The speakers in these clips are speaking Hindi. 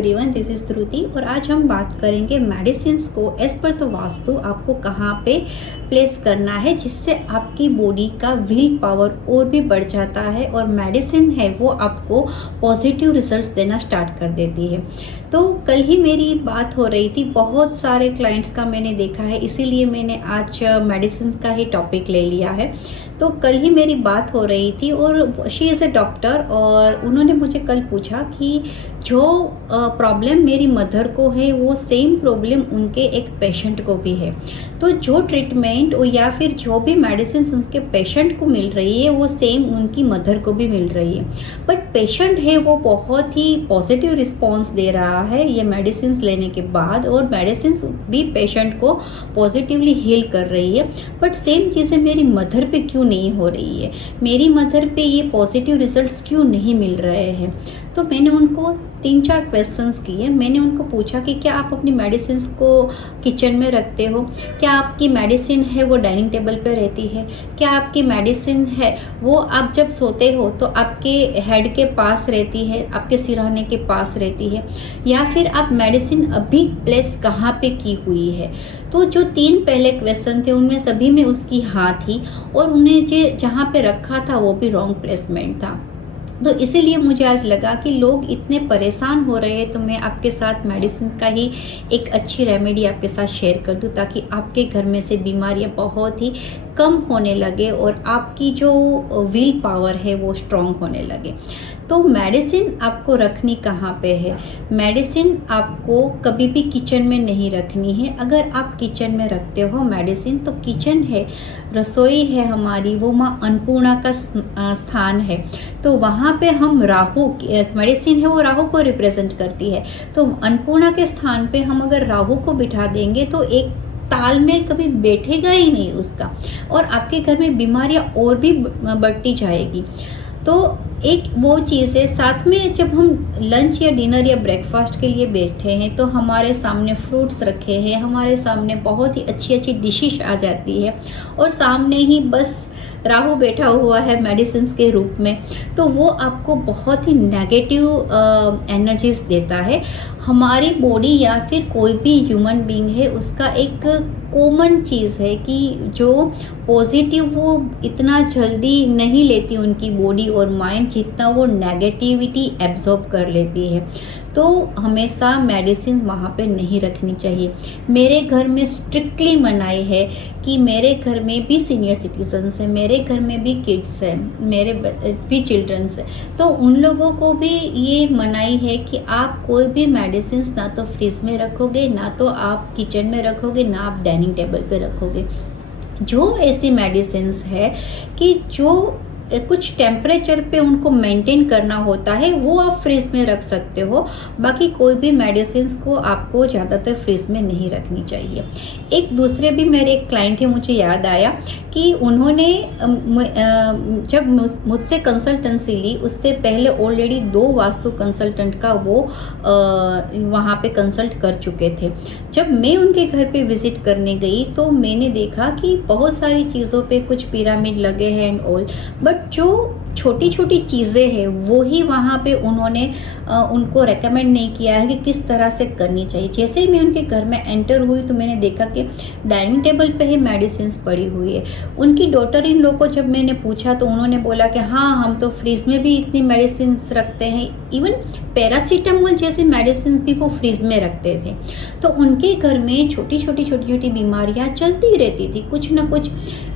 एवरीवन, दिस इज़ श्रुति और आज हम बात करेंगे मेडिसिन्स को एज पर द वास्तु आपको कहाँ पे प्लेस करना है जिससे आपकी बॉडी का विल पावर और भी बढ़ जाता है और मेडिसिन है वो आपको पॉजिटिव रिजल्ट्स देना स्टार्ट कर देती है। तो कल ही मेरी बात हो रही थी, बहुत सारे क्लाइंट्स का मैंने देखा है, इसीलिए मैंने आज मेडिसिन का ही टॉपिक ले लिया है। तो कल ही मेरी बात हो रही थी और शी इज़ अ डॉक्टर और उन्होंने मुझे कल पूछा कि जो प्रॉब्लम मेरी मदर को है वो सेम प्रॉब्लम उनके एक पेशेंट को भी है। तो जो ट्रीटमेंट या फिर जो भी मेडिसिन उनके पेशेंट को मिल रही है वो सेम उनकी मदर को भी मिल रही है, बट पेशेंट है वो बहुत ही पॉजिटिव रिस्पॉन्स दे रहा है ये मेडिसिन लेने के बाद और मेडिसिन भी पेशेंट को पॉजिटिवली हील कर रही है। बट सेम चीज़ें मेरी मदर पे क्यों नहीं हो रही है, मेरी मदर पे ये पॉजिटिव रिजल्ट्स क्यों नहीं मिल रहे हैं? तो मैंने उनको 3-4 क्वेश्चंस किए। मैंने उनको पूछा कि क्या आप अपनी मेडिसिन को किचन में रखते हो, क्या आपकी मेडिसिन है वो डाइनिंग टेबल पे रहती है, क्या आपकी मेडिसिन है वो आप जब सोते हो तो आपके हेड के पास रहती है, आपके सिरहाने के पास रहती है, या फिर आप मेडिसिन अभी प्लेस कहाँ पे की हुई है। तो जो 3 पहले क्वेश्चन थे उनमें सभी में उसकी हाँ थी और उन्हें जो जहाँ पे रखा था वो भी रॉन्ग प्लेसमेंट था। तो इसीलिए मुझे आज लगा कि लोग इतने परेशान हो रहे हैं तो मैं आपके साथ मेडिसिन का ही एक अच्छी रेमेडी आपके साथ शेयर कर दूं ताकि आपके घर में से बीमारियां बहुत ही कम होने लगे और आपकी जो विल पावर है वो स्ट्रॉन्ग होने लगे। तो मेडिसिन आपको रखनी कहाँ पे है? मेडिसिन आपको कभी भी किचन में नहीं रखनी है। अगर आप किचन में रखते हो मेडिसिन तो किचन है, रसोई है हमारी, वो माँ अन्नपूर्णा का स्थान है। तो वहाँ पे हम राहु, मेडिसिन है वो राहु को रिप्रेजेंट करती है। तो अन्नपूर्णा के स्थान पे हम अगर राहु को बिठा देंगे तो एक तालमेल कभी बैठेगा ही नहीं उसका और आपके घर में बीमारियां और भी बढ़ती जाएगी। तो एक वो चीज़ है। साथ में जब हम लंच या डिनर या ब्रेकफास्ट के लिए बैठे हैं तो हमारे सामने फ्रूट्स रखे हैं, हमारे सामने बहुत ही अच्छी अच्छी डिशेस आ जाती है और सामने ही बस राहु बैठा हुआ है मेडिसिन के रूप में, तो वो आपको बहुत ही नेगेटिव एनर्जीज देता है। हमारी बॉडी या फिर कोई भी ह्यूमन बीइंग है उसका एक कॉमन चीज़ है कि जो पॉजिटिव वो इतना जल्दी नहीं लेती उनकी बॉडी और माइंड जितना वो नेगेटिविटी एब्जॉर्ब कर लेती है। तो हमेशा मेडिसिन वहाँ पे नहीं रखनी चाहिए। मेरे घर में स्ट्रिक्टली मनाही है कि मेरे घर में भी सीनियर सिटीजन्स हैं, मेरे घर में भी किड्स हैं, मेरे भी चिल्ड्रंस हैं, तो उन लोगों को भी ये मनाही है कि आप कोई भी मेडिसिन ना तो फ्रिज में रखोगे, ना तो आप किचन में रखोगे, ना आप डाइनिंग टेबल पे रखोगे। जो ऐसी मेडिसिन है कि जो कुछ टेम्परेचर पे उनको मेंटेन करना होता है वो आप फ्रिज में रख सकते हो, बाकी कोई भी मेडिसिन को आपको ज़्यादातर फ्रिज में नहीं रखनी चाहिए। एक दूसरे भी मेरे एक क्लाइंट है, मुझे याद आया कि उन्होंने जब मुझसे कंसल्टेंसी ली उससे पहले ऑलरेडी 2 वास्तु कंसल्टेंट का वो वहाँ पे कंसल्ट कर चुके थे। जब मैं उनके घर पे विजिट करने गई तो मैंने देखा कि बहुत सारी चीज़ों पे कुछ पिरामिड लगे हैं एंड ऑल, बट जो छोटी छोटी चीज़ें हैं वो ही वहाँ पे उन्होंने उनको रेकमेंड नहीं किया है कि किस तरह से करनी चाहिए। जैसे ही मैं उनके घर में एंटर हुई तो मैंने देखा कि डाइनिंग टेबल पे ही मेडिसिन पड़ी हुई है। उनकी डॉटर इन लोग को जब मैंने पूछा तो उन्होंने बोला कि हाँ, हम तो फ्रिज में भी इतनी मेडिसिन रखते हैं, इवन पैरासीटामोल जैसी मेडिसिन भी वो फ्रिज में रखते थे। तो उनके घर में छोटी छोटी बीमारियाँ चलती रहती थी, कुछ ना कुछ।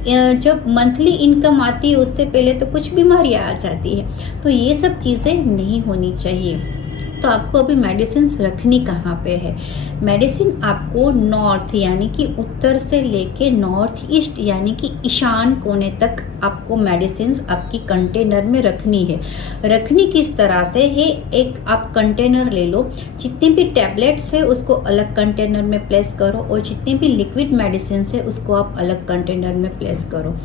जब मंथली इनकम आती है उससे पहले तो कुछ बीमारियाँ आ जाती है। तो ये सब चीज़ें नहीं होनी चाहिए। तो आपको अभी मेडिसिन रखनी कहाँ पे है? मेडिसिन आपको नॉर्थ यानी कि उत्तर से लेके नॉर्थ ईस्ट यानी कि ईशान कोने तक आपको मेडिसिन आपकी कंटेनर में रखनी है। रखनी किस तरह से है? एक आप कंटेनर ले लो, जितनी भी टैबलेट्स है उसको अलग कंटेनर में प्लेस करो और जितनी भी लिक्विड मेडिसिन है उसको आप अलग कंटेनर में प्लेस करो।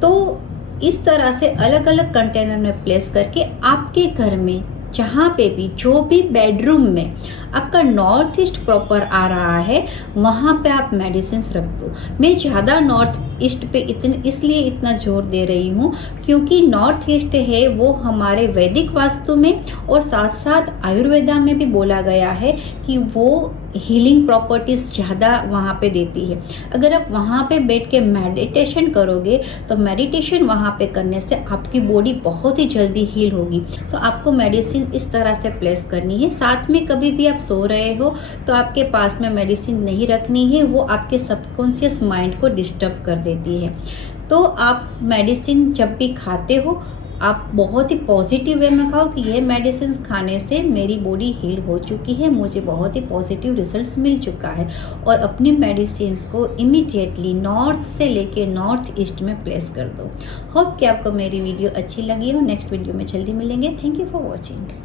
तो इस तरह से अलग अलग कंटेनर में प्लेस करके आपके घर में जहाँ पे भी जो भी बेडरूम में आपका नॉर्थ ईस्ट प्रॉपर आ रहा है वहाँ पे आप मेडिसिन रख दो। मैं ज़्यादा नॉर्थ ईस्ट पे इसलिए इतना जोर दे रही हूँ क्योंकि नॉर्थ ईस्ट है वो हमारे वैदिक वास्तु में और साथ साथ आयुर्वेदा में भी बोला गया है कि वो हीलिंग प्रॉपर्टीज़ ज़्यादा वहाँ पे देती है। अगर आप वहाँ पे बैठ के मेडिटेशन करोगे तो मेडिटेशन वहाँ पे करने से आपकी बॉडी बहुत ही जल्दी हील होगी। तो आपको मेडिसिन इस तरह से प्लेस करनी है। साथ में कभी भी आप सो रहे हो तो आपके पास में मेडिसिन नहीं रखनी है, वो आपके सबकॉन्शियस माइंड को डिस्टर्ब कर देती है। तो आप मेडिसिन जब भी खाते हो आप बहुत ही पॉजिटिव वे में खाओ कि यह मेडिसिन खाने से मेरी बॉडी हील हो चुकी है, मुझे बहुत ही पॉजिटिव रिजल्ट्स मिल चुका है। और अपनी मेडिसिन को इमीडिएटली नॉर्थ से लेके नॉर्थ ईस्ट में प्लेस कर दो। होप कि आपको मेरी वीडियो अच्छी लगी हो। नेक्स्ट वीडियो में जल्दी मिलेंगे। Thank you for watching.